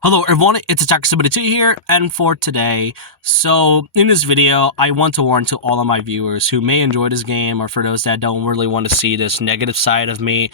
Hello everyone, it's Attacker72 here, and for today, in this video, I want to warn to all of my viewers who may enjoy this game, or for those that don't really want to see this negative side of me,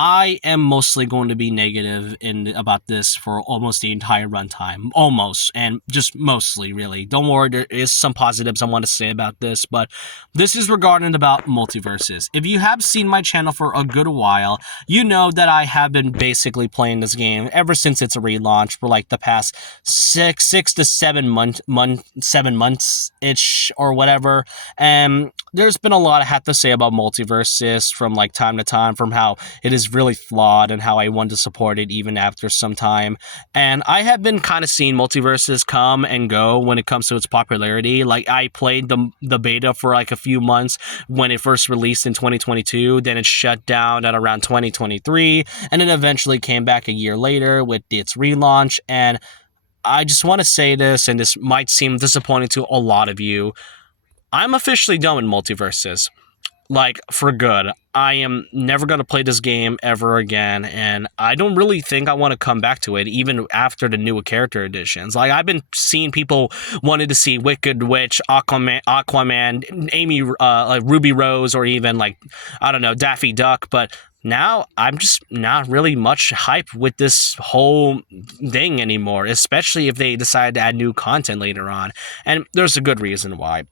I am mostly going to be negative about this for almost the entire runtime. Almost, and just mostly, really. Don't worry, there is some positives I want to say about this, but this is regarding about Multiversus. If you have seen my channel for a good while, you know that I have been basically playing this game ever since its relaunch for like the past six to 7 months ish or whatever. And there's been a lot I have to say about Multiversus from like time to time, from how it is really flawed and how I want to support it even after some time. And I have been kind of seeing Multiversus come and go when it comes to its popularity. Like, I played the beta for like a few months when it first released in 2022, then it shut down at around 2023, and then eventually came back a year later with its relaunch. And I just want to say this, and this might seem disappointing to a lot of you, I'm officially done with Multiversus. Like, for good. I am never going to play this game ever again, and I don't really think I want to come back to it, even after the newer character additions. Like, I've been seeing people wanted to see Wicked Witch, Aquaman, Amy, like Ruby Rose, or even, like, I don't know, Daffy Duck, but now I'm just not really much hype with this whole thing anymore, especially if they decide to add new content later on, and there's a good reason why.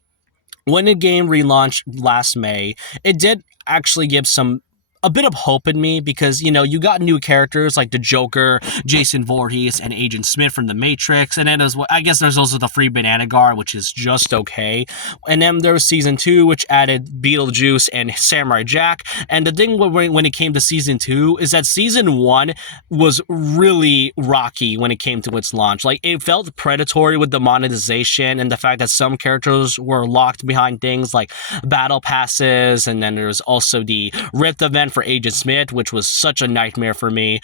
When the game relaunched last May, it did actually give a bit of hope in me because, you know, you got new characters like the Joker, Jason Voorhees, and Agent Smith from The Matrix, and then I guess there's also the free Banana Guard, which is just okay. And then there was Season 2, which added Beetlejuice and Samurai Jack, and the thing when it came to Season 2 is that Season 1 was really rocky when it came to its launch. Like, it felt predatory with the monetization and the fact that some characters were locked behind things like battle passes, and then there was also the Rift event for Agent Smith, which was such a nightmare for me.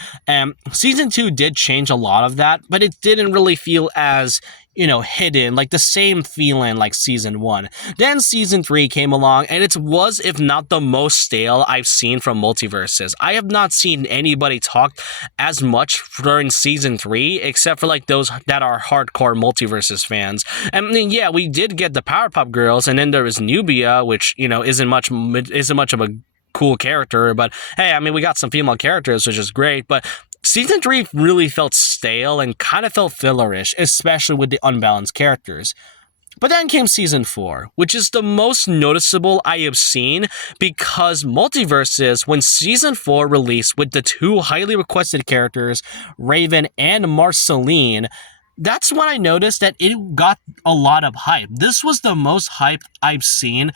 Season 2 did change a lot of that, but it didn't really feel as, you know, hidden, like the same feeling like Season 1. Then Season 3 came along, and it was, if not the most stale I've seen from Multiversus. I have not seen anybody talk as much during Season 3, except for like those that are hardcore Multiversus fans. And I mean, yeah, we did get the Powerpuff Girls, and then there was Nubia, which, you know, isn't much of a cool character, but hey, I mean, we got some female characters, which is great, but Season 3 really felt stale and kind of felt fillerish, especially with the unbalanced characters. But then came Season 4, which is the most noticeable I have seen, because Multiversus, when Season 4 released with the two highly requested characters, Raven and Marceline, that's when I noticed that it got a lot of hype. This was the most hype I've seen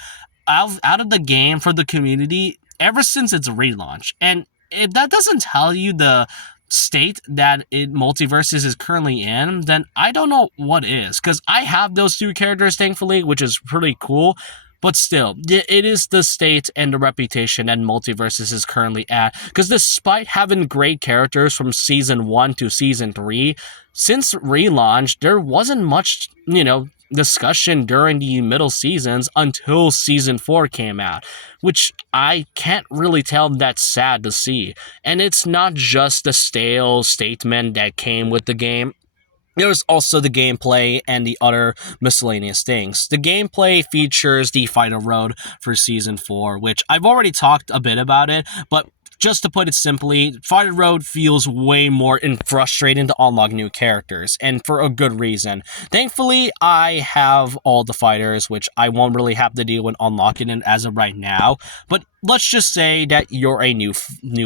out of the game for the community ever since its relaunch. And if that doesn't tell you the state that Multiversus is currently in, then I don't know what is. Because I have those two characters, thankfully, which is pretty cool. But still, it is the state and the reputation that Multiversus is currently at. Because despite having great characters from Season 1 to Season 3, since relaunch, there wasn't much, you know, discussion during the middle seasons until Season 4 came out, which I can't really tell that's sad to see. And it's not just the stale statement that came with the game. There's also the gameplay and the other miscellaneous things. The gameplay features the Fighter Road for Season 4, which I've already talked a bit about it, but just to put it simply, Fighter Road feels way more frustrating to unlock new characters, and for a good reason. Thankfully, I have all the fighters, which I won't really have to deal with unlocking it as of right now, but let's just say that you're a new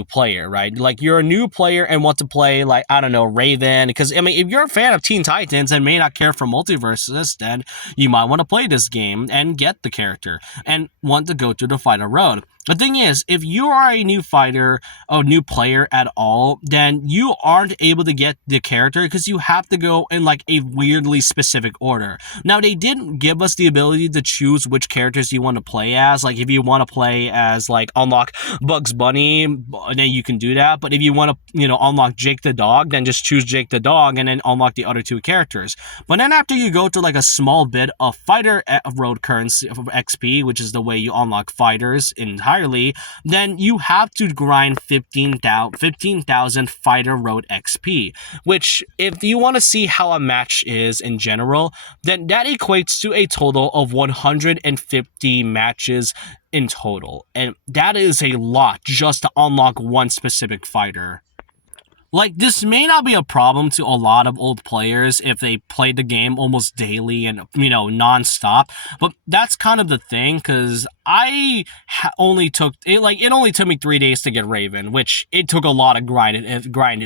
player, right? Like, you're a new player and want to play, like, I don't know, Raven, because, I mean, if you're a fan of Teen Titans and may not care for Multiversus, then you might want to play this game and get the character, and want to go through the Fighter Road. The thing is, if you are a new fighter, or new player at all, then you aren't able to get the character because you have to go in like a weirdly specific order. Now, they didn't give us the ability to choose which characters you want to play as. Like, if you want to play as like unlock Bugs Bunny, then you can do that. But if you want to, unlock Jake the dog, then just choose Jake the dog and then unlock the other two characters. But then after you go to like a small bit of fighter road currency of XP, which is the way you unlock fighters entirely, then you have to grind 15,000 fighter road XP, which if you want to see how a match is in general, then that equates to a total of 150 matches in total. And that is a lot just to unlock one specific fighter. Like, this may not be a problem to a lot of old players if they played the game almost daily and, non-stop, but that's kind of the thing, because it only took me 3 days to get Raven, which it took a lot of grinding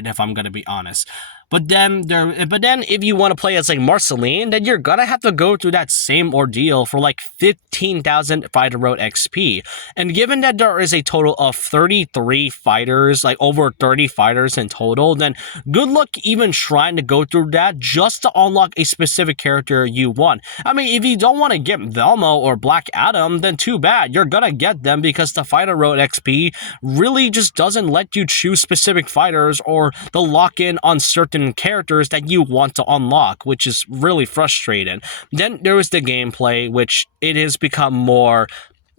if I'm gonna be honest. But then if you want to play as like Marceline, then you're gonna have to go through that same ordeal for like 15,000 fighter road XP. And given that there is a total of 33 fighters, like over 30 fighters in total, then good luck even trying to go through that just to unlock a specific character you want. I mean, if you don't want to get Velma or Black Adam, then too bad. You're gonna get them because the fighter road XP really just doesn't let you choose specific fighters or the lock in on certain characters that you want to unlock, which is really frustrating. Then there was the gameplay, which it has become more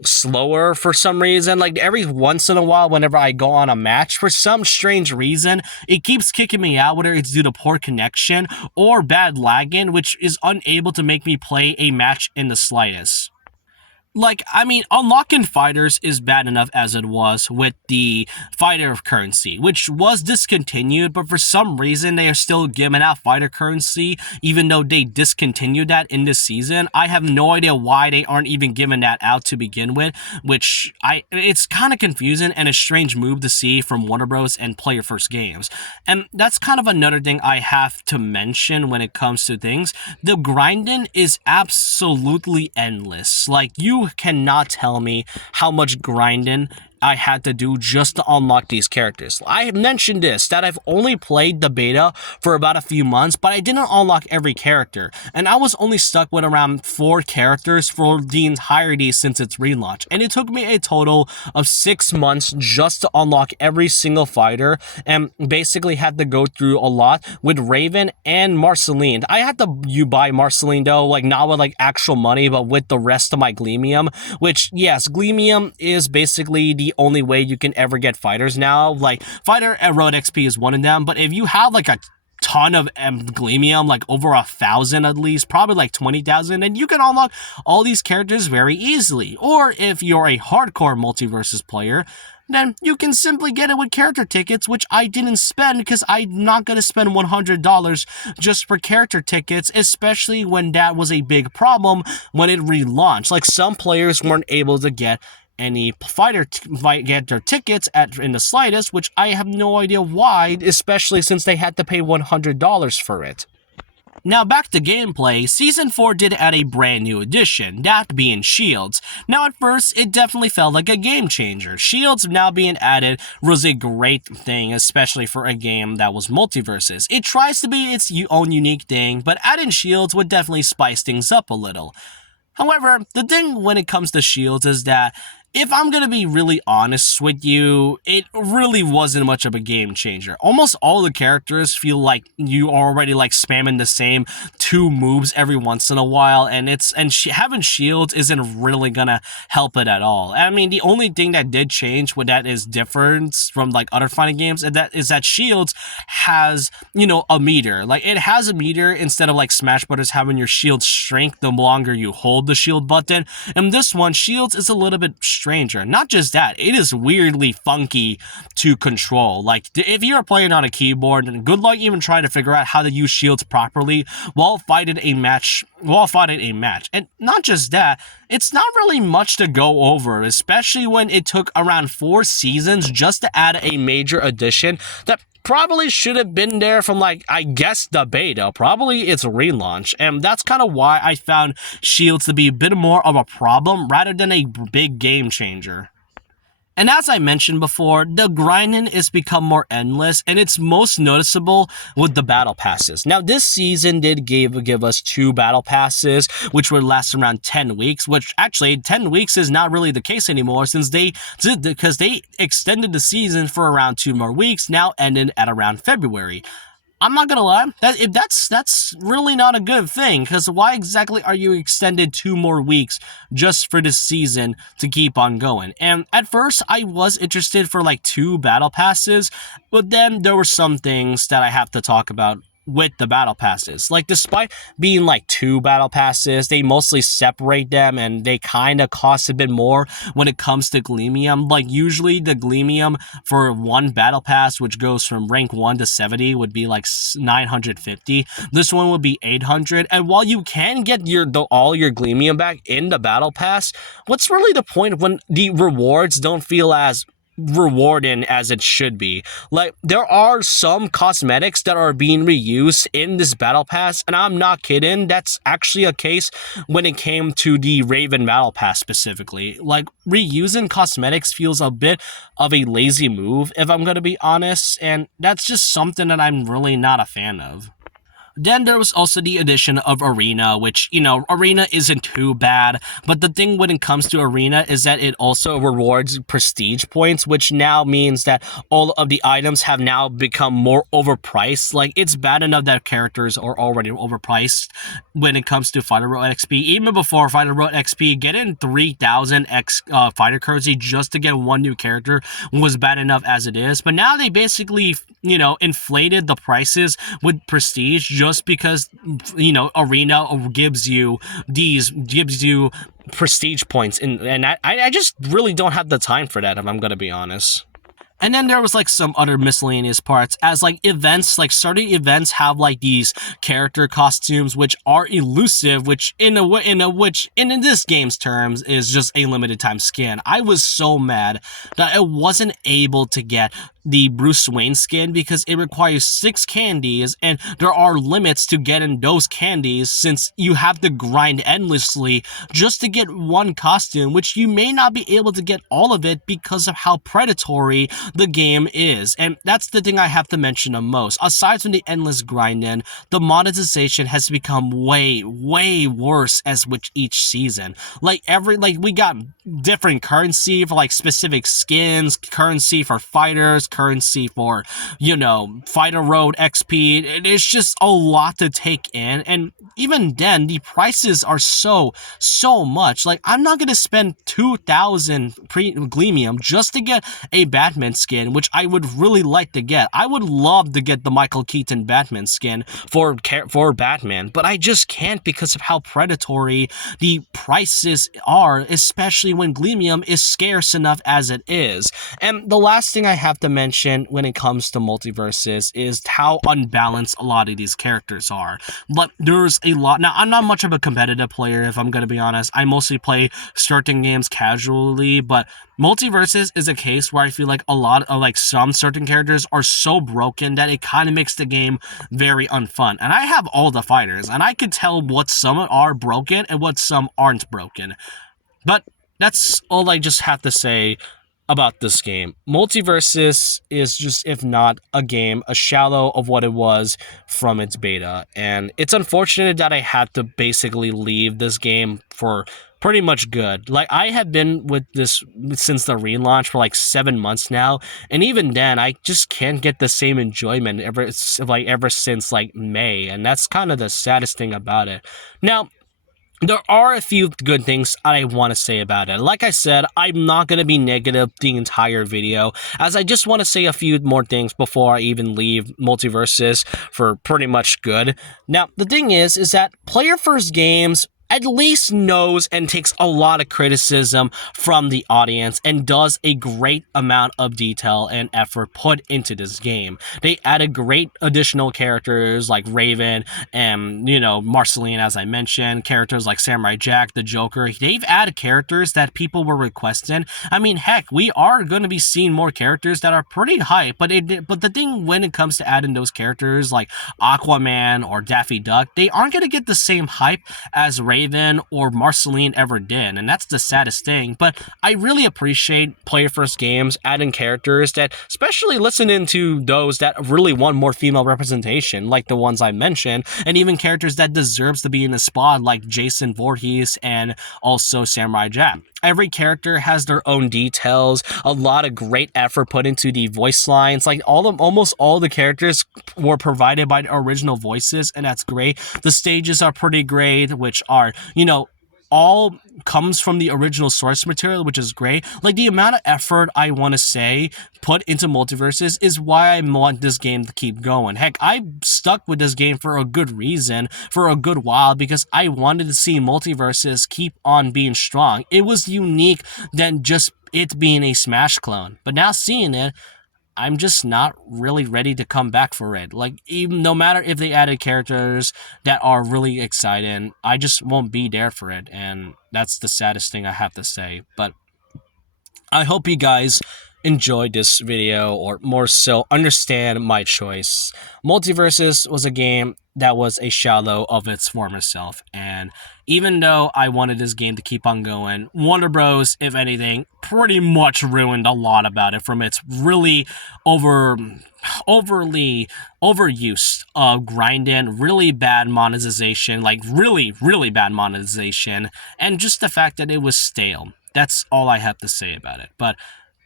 slower for some reason. Like every once in a while, whenever I go on a match, for some strange reason, it keeps kicking me out, whether it's due to poor connection or bad lagging, which is unable to make me play a match in the slightest. Like, I mean, unlocking fighters is bad enough as it was with the fighter currency, which was discontinued, but for some reason they are still giving out fighter currency, even though they discontinued that in this season. I have no idea why they aren't even giving that out to begin with, it's kind of confusing and a strange move to see from Warner Bros. And Player First Games. And that's kind of another thing I have to mention when it comes to things. The grinding is absolutely endless. Like, you cannot tell me how much grinding I had to do just to unlock these characters. I have mentioned this, that I've only played the beta for about a few months, but I didn't unlock every character, and I was only stuck with around 4 characters for the entirety since its relaunch, and it took me a total of 6 months just to unlock every single fighter, and basically had to go through a lot with Raven and Marceline. I had to buy Marceline though, like not with like actual money, but with the rest of my Gleamium, which, yes, Gleamium is basically the only way you can ever get fighters now. Like, fighter at road XP is one of them, but if you have like a ton of Gleamium, like over 1,000 at least, probably like 20,000, and you can unlock all these characters very easily. Or if you're a hardcore Multiversus player, then you can simply get it with character tickets, which I didn't spend because I'm not going to spend $100 just for character tickets, especially when that was a big problem when it relaunched. Like, some players weren't able to get any get their tickets in the slightest, which I have no idea why, especially since they had to pay $100 for it. Now back to gameplay, Season 4 did add a brand new addition, that being shields. Now at first, it definitely felt like a game changer. Shields now being added was a great thing, especially for a game that was Multiversus. It tries to be its own unique thing, but adding shields would definitely spice things up a little. However, the thing when it comes to shields is that, if I'm gonna be really honest with you, it really wasn't much of a game changer. Almost all the characters feel like you are already like spamming the same 2 moves every once in a while, and having shields isn't really gonna help it at all. I mean, the only thing that did change with that is difference from like other fighting games, and that is that shields has, a meter. Like, it has a meter instead of like Smash Brothers having your shield shrink the longer you hold the shield button. And this one, shields is a little bit stranger. Not just that, it is weirdly funky to control. Like, if you're playing on a keyboard, then good luck even trying to figure out how to use shields properly while fighting a match. And not just that, it's not really much to go over, especially when it took around 4 seasons just to add a major addition that probably should have been there from, like, I guess the beta, probably its relaunch, and that's kind of why I found shields to be a bit more of a problem rather than a big game changer. And as I mentioned before, the grinding has become more endless, and it's most noticeable with the battle passes. Now, this season did give us 2 battle passes, which would last around 10 weeks, which actually 10 weeks is not really the case anymore since because they extended the season for around 2 more weeks, now ending at around February. I'm not gonna lie, that's really not a good thing, because why exactly are you extended 2 more weeks just for this season to keep on going? And at first, I was interested for like 2 battle passes, but then there were some things that I have to talk about with the battle passes. Like, despite being like 2 battle passes, they mostly separate them and they kind of cost a bit more when it comes to Gleamium. Like, usually the Gleamium for one battle pass, which goes from rank 1 to 70, would be like 950. This one would be 800. And while you can get all your Gleamium back in the battle pass, what's really the point when the rewards don't feel as rewarding as it should be? Like, there are some cosmetics that are being reused in this battle pass, and I'm not kidding, that's actually a case when it came to the Raven battle pass specifically. Like, reusing cosmetics feels a bit of a lazy move, if I'm gonna be honest, and that's just something that I'm really not a fan of. Then there was also the addition of Arena, which, Arena isn't too bad, but the thing when it comes to Arena is that it also rewards prestige points, which now means that all of the items have now become more overpriced. Like, it's bad enough that characters are already overpriced when it comes to Fighter Road XP. Even before Fighter Road XP, getting 3,000 fighter currency just to get one new character was bad enough as it is, but now they basically, inflated the prices with prestige just because, Arena gives you prestige points, and I just really don't have the time for that, if I'm gonna be honest. And then there was like some other miscellaneous parts, as like events, like starting events have like these character costumes which are elusive, which in this game's terms is just a limited time skin. I was so mad that I wasn't able to get the Bruce Wayne skin because it requires 6 candies, and there are limits to getting those candies since you have to grind endlessly just to get one costume, which you may not be able to get all of it because of how predatory the game is. And that's the thing I have to mention the most. Aside from the endless grinding, the monetization has become way, way worse as with each season. Like, we got different currency for like specific skins, currency for fighters, currency for, Fighter Road XP. It's just a lot to take in, and even then, the prices are so much. Like, I'm not gonna spend 2,000 Gleamium just to get a Batman skin, which I would really like to get. I would love to get the Michael Keaton Batman skin for Batman, but I just can't because of how predatory the prices are, especially when Gleamium is scarce enough as it is. And the last thing I have to mention when it comes to Multiversus is how unbalanced a lot of these characters are. But there's a lot. Now, I'm not much of a competitive player, if I'm going to be honest. I mostly play certain games casually, but Multiversus is a case where I feel like a lot of like some certain characters are so broken that it kind of makes the game very unfun. And I have all the fighters, and I could tell what some are broken and what some aren't broken. But that's all I just have to say about this game. Multiversus is just, if not a game, a shadow of what it was from its beta. And it's unfortunate that I had to basically leave this game for pretty much good. Like, I have been with this since the relaunch for like 7 months now, and even then I just can't get the same enjoyment ever since like May, and that's kind of the saddest thing about it. Now, there are a few good things I want to say about it. Like I said, I'm not going to be negative the entire video, as I just want to say a few more things before I even leave Multiversus for pretty much good. Now, the thing is that player first games at least knows and takes a lot of criticism from the audience and does a great amount of detail and effort put into this game. They added great additional characters like Raven and, Marceline, as I mentioned, characters like Samurai Jack, the Joker. They've added characters that people were requesting. I mean, heck, we are going to be seeing more characters that are pretty hype, but the thing when it comes to adding those characters like Aquaman or Daffy Duck, they aren't going to get the same hype as Raven Raven or Marceline ever did, and that's the saddest thing. But I really appreciate Player First Games adding characters that, especially listening to those that really want more female representation, like the ones I mentioned, and even characters that deserves to be in the spot, like Jason Voorhees and also Samurai Jack. Every character has their own details, a lot of great effort put into the voice lines. Like almost all the characters were provided by the original voices, and that's great. The stages are pretty great, which are, all comes from the original source material, which is great. Like, the amount of effort, I want to say, put into Multiversus is why I want this game to keep going. Heck, I stuck with this game for a good reason, for a good while, because I wanted to see Multiversus keep on being strong. It was unique than just it being a Smash clone. But now seeing it, I'm just not really ready to come back for it. Like, even no matter if they added characters that are really exciting, I just won't be there for it, and that's the saddest thing I have to say. But I hope you guys enjoyed this video, or more so, understand my choice. Multiversus was a game that was a shadow of its former self, and even though I wanted this game to keep on going, Warner Bros., if anything, pretty much ruined a lot about it from its really overly overuse of grinding, really bad monetization, like really bad monetization, and just the fact that it was stale. That's all I have to say about it. But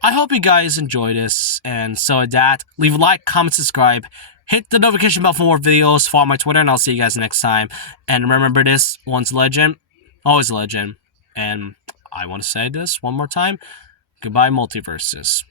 I hope you guys enjoy this, and so with that, leave a like, comment, subscribe, hit the notification bell for more videos, follow my Twitter, and I'll see you guys next time. And remember this, once a legend, always a legend. And I want to say this one more time, goodbye, Multiversus.